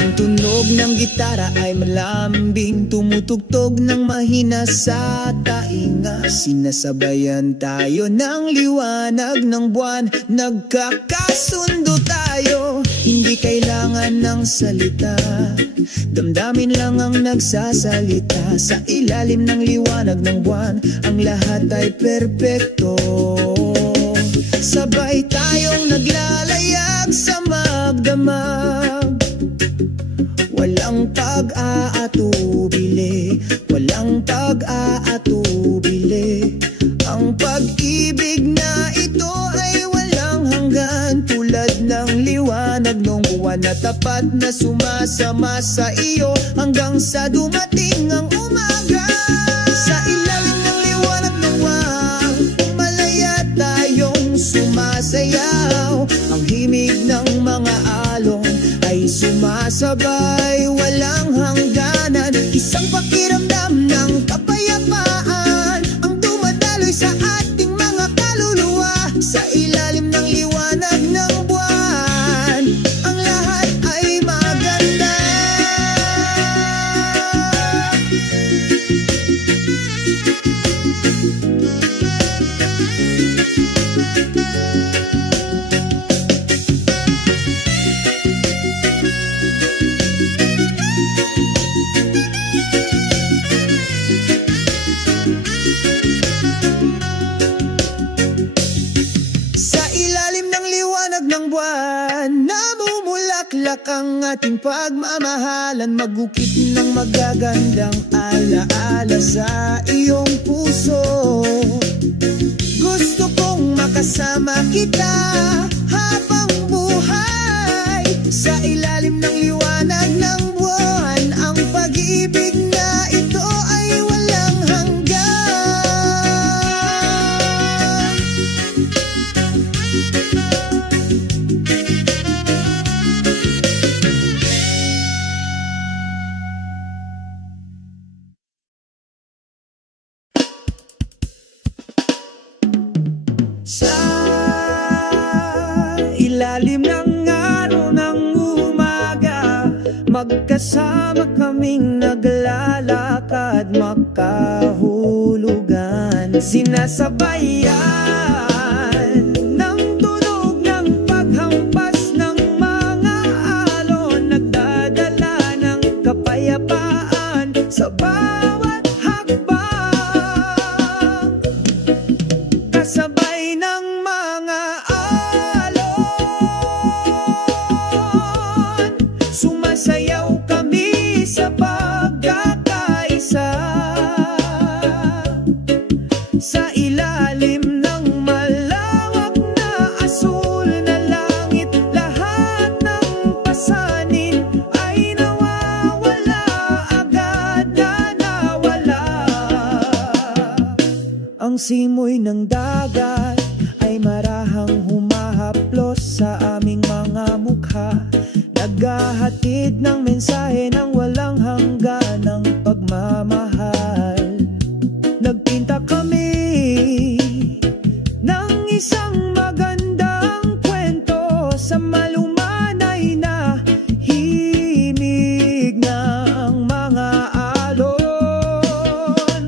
Ang tunog ng gitara ay malambing, tumutugtog ng mahina sa tainga. Sinasabayan tayo ng liwanag ng buwan, nagkakasundo tayo, hindi kailangan ng salita. Damdamin lang ang nagsasalita. Sa ilalim ng liwanag ng buwan, ang lahat ay perpekto. Sabay tayong naglalayag sa magdamag, walang pag-aatubili, walang pag-aatubili. Ang pag-ibig na ito ay walang hanggan, tulad ng liwanag ng buwan na tapat na sumasama sa iyo hanggang sa dumating ang umaga. Sa ilalim ng liwanag ng buwan, malaya tayong sumasayaw. Ang himig ng mga alon ay sumasabay, walang hangganan. Isang pakiramdam ng kapayapaan ang dumadaloy sa ating mga kaluluwa. Sa ilalim ng liwanag ng buwan, ang lahat ay maganda. Namumulaklak ang ating pagmamahalan, magukit ng magagandang alaala sa iyong puso. Gusto kong makasama kita habang buhay. Sa ilalim ng liwanag ng buwan, ang pag-ibig na ito ay walang hanggan. Sa ilalim ng araw ng umaga, magkasama kaming naglalakad makahulugan. Sinasabayan ng tunog ng paghampas ng mga alon, nagdadala ng kapayapaan sa bawat hakbang. Kasabay ng mga alon, sumasayaw kami sa pagkakaisa. Sa ilalim ng malawak na asul na langit, lahat ng pasanin ay nawawala, agad na nawala. Ang simoy ng dagat ay marahang humahaplos sa aming mga mukha, naghahatid ng mensahe ng walang hanggan ng pagmamahal. Nagpinta kami ng isang magandang kwento sa malumanay na himig ng mga alon.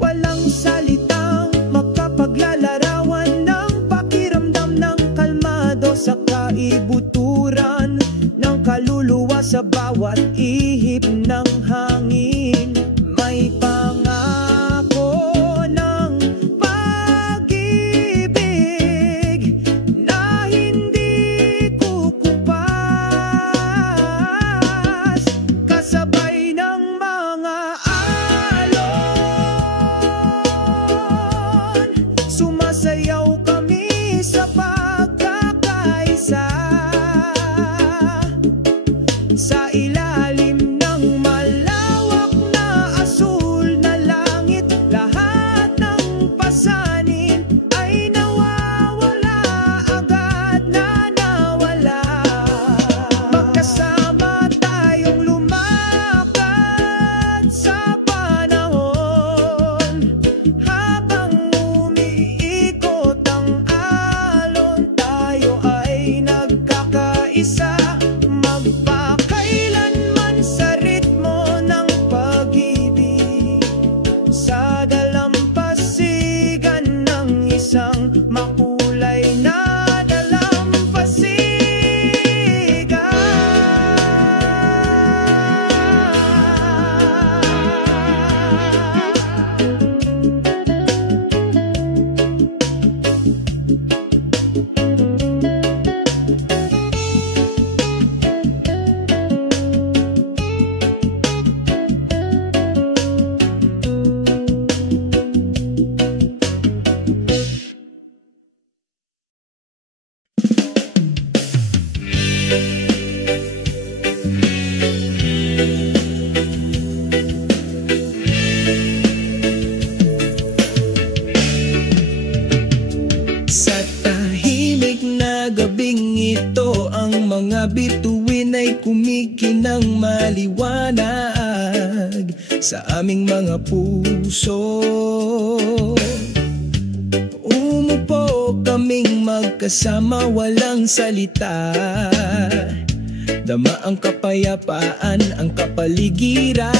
Walang salitang makapaglalarawan ng pakiramdam ng kalmado sa kaibuturan ng kaluluwa sa bawat ihip ng hangin. May pangako ng pag-ibig na hindi kukupas. Kasabay ng mga alon, sumasayaw kami sa pagkakaisa. isa, magpakailanman sa ritmo ng pag-ibig, sa dalampasigan ng isang makulay na kumikinang maliwanag sa aming mga puso. Umupo kaming magkasama, walang salita, dama ang kapayapaan, ang kapaligiran.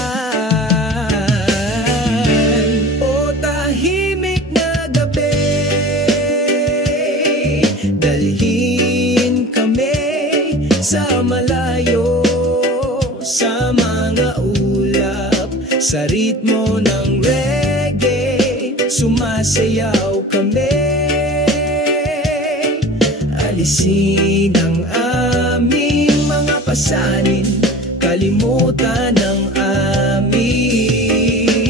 O tahimik na gabi, dalhin kami sa malayo, sa mga ulap, sa ritmo ng reggae, sumasayaw kami. Alisin ang aming mga pasanin, kalimutan ang aming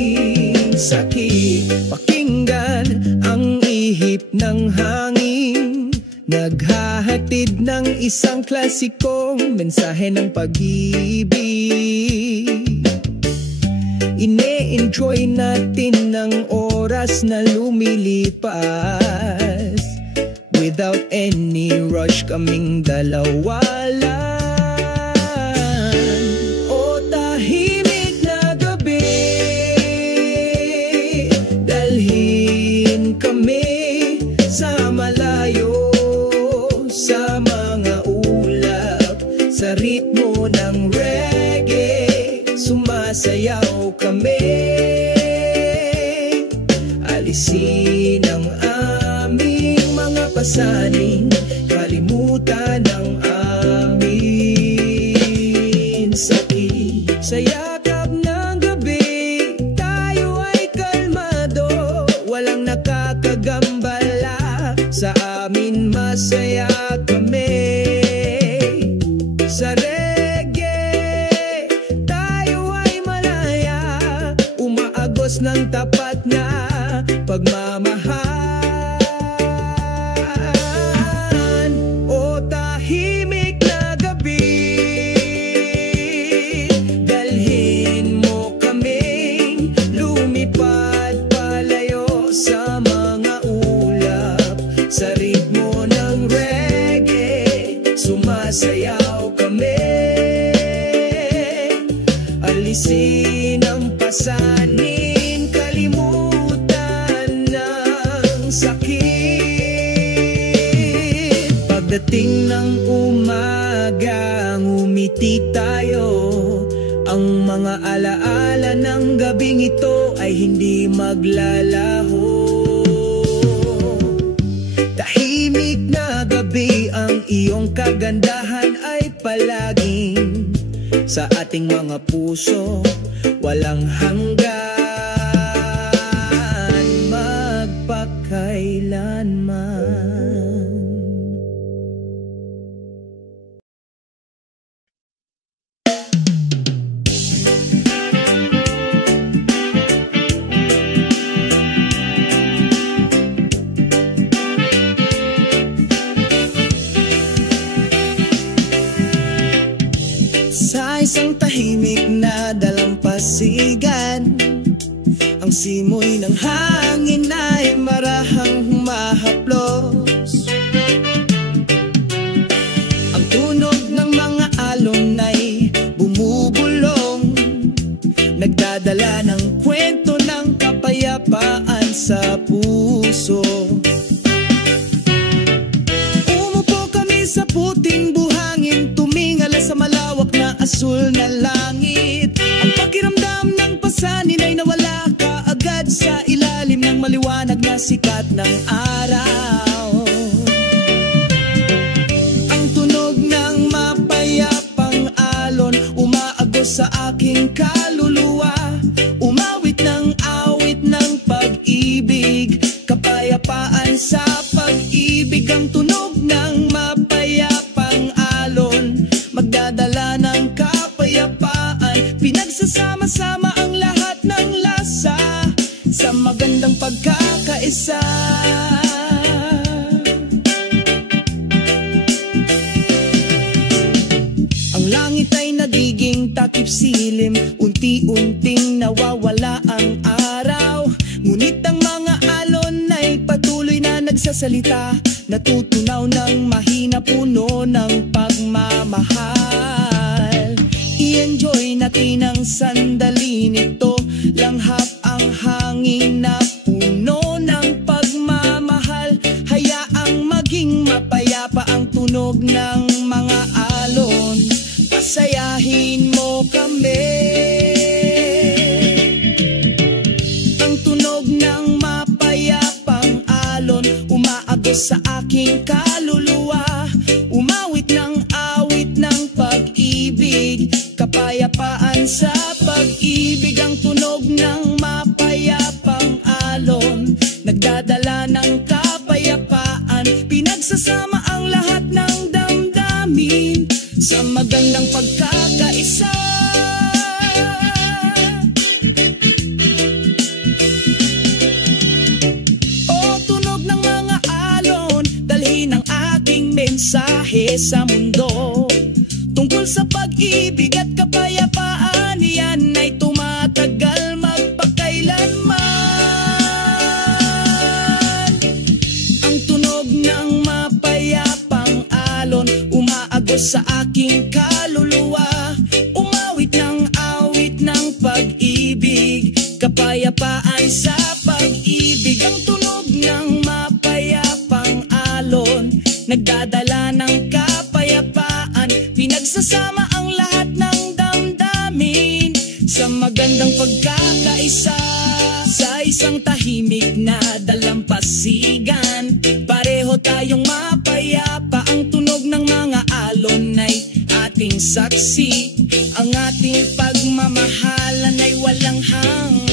sakit. Pakinggan ang ihip ng hangin, naghahatid ng isang klasikong mensahe ng pag-ibig. Ine-enjoy natin ng oras na lumilipas, without any rush kaming dalawa lang. O tahimik na gabi, dalhin kami sa malayo, sa mga ulap, sa ritmo ng reggae, sumasayaw kami. Alisin ang aming mga pasanin, kalimutan ang aming sakit. Sa yakap ng gabi, tayo ay kalmado, walang nakakagambala, sa amin masaya kami. Sa reggae, tayo ay malaya, umaagos ng tapat na pagmamahal. O tahimik na gabi, dalhin mo kaming lumipad palayo sa mga ulap, sa ritmo ng reggae, sumasayaw kami. Alisin ang pasanin, kalimutan ng sakit. Pagdating ng umaga, ngumiti tayo, ang mga alaala ng gabing ito ay hindi maglalaho. Tahimik na gabi, ang iyong kagandahan ay palaging sa ating mga puso, walang hanggan, magpakailanman. Sa isang tahimik na dalampasigan, ang simoy ng hangin ay marahang humahaplos. Ang tunog ng mga alon ay bumubulong, nagdadala ng kwento ng kapayapaan sa puso. Umupo kami sa puting buhangin, asul na langit. Ang pakiramdam ng pasanin ay nawala ka agad sa ilalim ng maliwanag na sikat ng araw. Ang tunog ng mapayapang alon umaagos sa aking kaluluwa, umawit ng awit ng pag-ibig, kapayapaan sa pag-ibig. Ang tunog ng mapayapang alon magdadala ng kapayapaan, pinagsasama-sama ang lahat ng lasa sa magandang pagkakaisa. Ang langit ay nagiging takip silim, unti-unting nawawala ang araw, ngunit ang mga alon ay patuloy na nagsasalita, natutunaw ng mahina, puno ng pagmamahal. I-enjoy natin ang sandali nito, langhap ang hangin na puno ng pagmamahal. Hayaang maging mapayapa ang tunog ng mga alon, pasayahin mo kami. Ang tunog ng mapayapang alon umaagos sa aking kaluluwa, umawit ng awit ng pag-ibig, kapayapaan sa pag-ibig. Ang tunog ng mapayapang alon nagdadala ng kapayapaan, pinagsasama ang lahat ng damdamin sa magandang pagkakaisa. O tunog ng mga alon, dalhin ang aking mensahe sa mundo tungkol sa pag-ibig at kapayapaan. Yan ay tumatagal magpakailanman. Ang tunog ng mapayapang alon umaagos sa aking kaluluwa, umawit ng awit ng pag-ibig, kapayapaan sa pag-ibig. Ang tunog ng mapayapang alon nagdadala ng kapayapaan, pinagsasama ang lahat ng damdamin sa magandang pagkakaisa. Sa isang tahimik na dalampasigan, pareho tayong mapayapa. Ang tunog ng mga alon ay ating saksi, ang ating pagmamahalan ay walang hanggan.